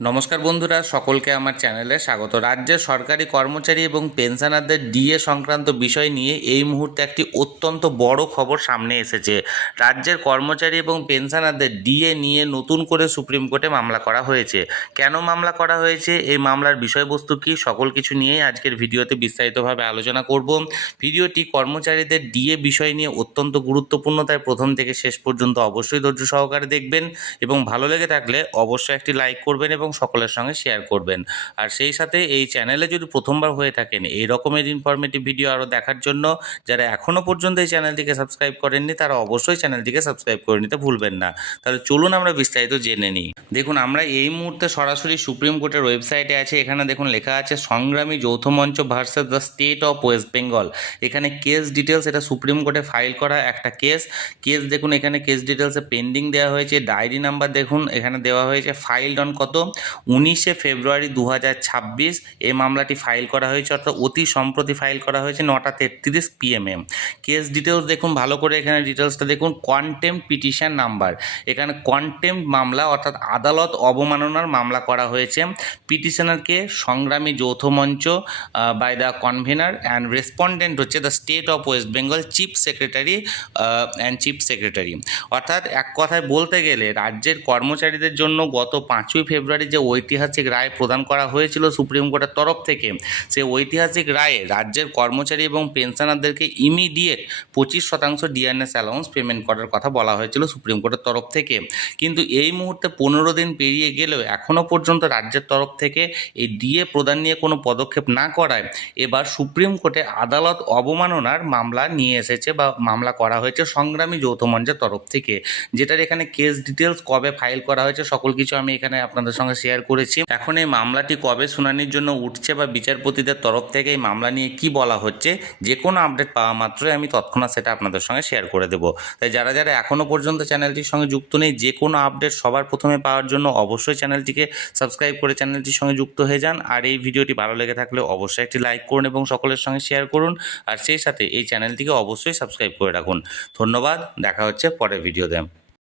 নমস্কার বন্ধুরা, সকলকে আমার চ্যানেলে স্বাগত। রাজ্যের সরকারি কর্মচারী এবং পেনশনারদের ডিএ সংক্রান্ত বিষয় নিয়ে এই মুহূর্তে একটি অত্যন্ত বড় খবর সামনে এসেছে। রাজ্যের কর্মচারী এবং পেনশনারদের ডিএ নিয়ে নতুন করে সুপ্রিম কোর্টে মামলা করা হয়েছে। কেন মামলা করা হয়েছে, এই মামলার বিষয়বস্তু কী, সকল কিছু নিয়েই আজকের ভিডিওতে বিস্তারিতভাবে আলোচনা করব। ভিডিওটি কর্মচারীদের ডিএ বিষয় নিয়ে অত্যন্ত গুরুত্বপূর্ণ, তাই প্রথম থেকে শেষ পর্যন্ত অবশ্যই ধৈর্য সহকারে দেখবেন এবং ভালো লেগে থাকলে অবশ্যই একটি লাইক করবেন এবং সকলের সঙ্গে শেয়ার করবেন। আর সেই সাথে এই চ্যানেলে যদি প্রথমবার হয়ে থাকেন এই রকমের ইনফরমেটিভ ভিডিও আরও দেখার জন্য, যারা এখনও পর্যন্ত এই চ্যানেলটিকে সাবস্ক্রাইব করেননি তারা অবশ্যই চ্যানেলটিকে সাবস্ক্রাইব করে নিতে ভুলবেন না। তাহলে চলুন আমরা বিস্তারিত জেনে নিই। দেখুন, আমরা এই মুহূর্তে সরাসরি সুপ্রিম কোর্টের ওয়েবসাইটে আছে। এখানে দেখুন লেখা আছে সংগ্রামী যৌথ মঞ্চ versus the state of West Bengal. এখানে কেস ডিটেলস, এটা সুপ্রিম কোর্টে ফাইল করা একটা কেস। দেখুন, এখানে কেস ডিটেলসে পেন্ডিং দেওয়া হয়েছে। ডায়েরি নাম্বার দেখুন এখানে দেওয়া হয়েছে, ফাইলড অন কত 19শে ফেব্রুয়ারি 2026 এই মামলাটি ফাইল করা হয়েছে, অর্থাৎ অতি সম্প্রতি ফাইল করা হয়েছে 9টা 33 PM। কেস ডিটেলস দেখুন ভালো করে, এখানে ডিটেলসটা দেখুন। কন্টেম্প পিটিশন নাম্বার, এখানে কন্টেম্প মামলা অর্থাৎ আদালত অবমাননার মামলা করা হয়েছে। পিটিশনারকে সংগ্রামী যৌথ মঞ্চ by the convener and respondent হচ্ছে the state of West Bengal chief secretary and chief secretary. অর্থাৎ এক কথায় বলতে গেলে রাজ্যের কর্মচারীদের জন্য গত 5ই ফেব্রুয়ারি যে ঐতিহাসিক রায় প্রদান করা হয়েছিল সুপ্রিম কোর্টের তরফ থেকে, সেই ঐতিহাসিক রায়ে রাজ্যের কর্মচারী এবং পেনশনারদেরকে ইমিডিয়েট 25% ডিআরএস অ্যালাউন্স পেমেন্ট করার কথা বলা হয়েছিল সুপ্রিম কোর্টের তরফ থেকে। কিন্তু এই মুহূর্তে 15 দিন পেরিয়ে গেলেও এখনও পর্যন্ত রাজ্যের তরফ থেকে এই ডিএ প্রদান নিয়ে কোনো পদক্ষেপ না করায় এবার সুপ্রিম কোর্টে আদালত অবমাননার মামলা নিয়ে এসেছে বা মামলা করা হয়েছে সংগ্রামী যৌথ মঞ্চের তরফ থেকে, যেটার এখানে কেস ডিটেলস, কবে ফাইল করা হয়েছে, সকল কিছু আমি এখানে আপনাদের সঙ্গে শেয়ার করেছি। এখন এই মামলাটি কবে শুনানির জন্য উঠছে বা বিচারপতিদের তরফ থেকে এই মামলা নিয়ে কি বলা হচ্ছে, যে কোনো আপডেট পাওয়া মাত্রই আমি তৎক্ষণাৎ সেটা আপনাদের সঙ্গে শেয়ার করে দেবো। তাই যারা যারা এখনও পর্যন্ত চ্যানেলটির সঙ্গে যুক্ত নেই, যে কোনো আপডেট সবার প্রথমে পাওয়ার জন্য অবশ্যই চ্যানেলটিকে সাবস্ক্রাইব করে চ্যানেলটির সঙ্গে যুক্ত হয়ে যান। আর এই ভিডিওটি ভালো লেগে থাকলে অবশ্যই একটি লাইক করুন এবং সকলের সঙ্গে শেয়ার করুন। আর সেই সাথে এই চ্যানেলটিকে অবশ্যই সাবস্ক্রাইব করে রাখুন। ধন্যবাদ, দেখা হচ্ছে পরের ভিডিওতে।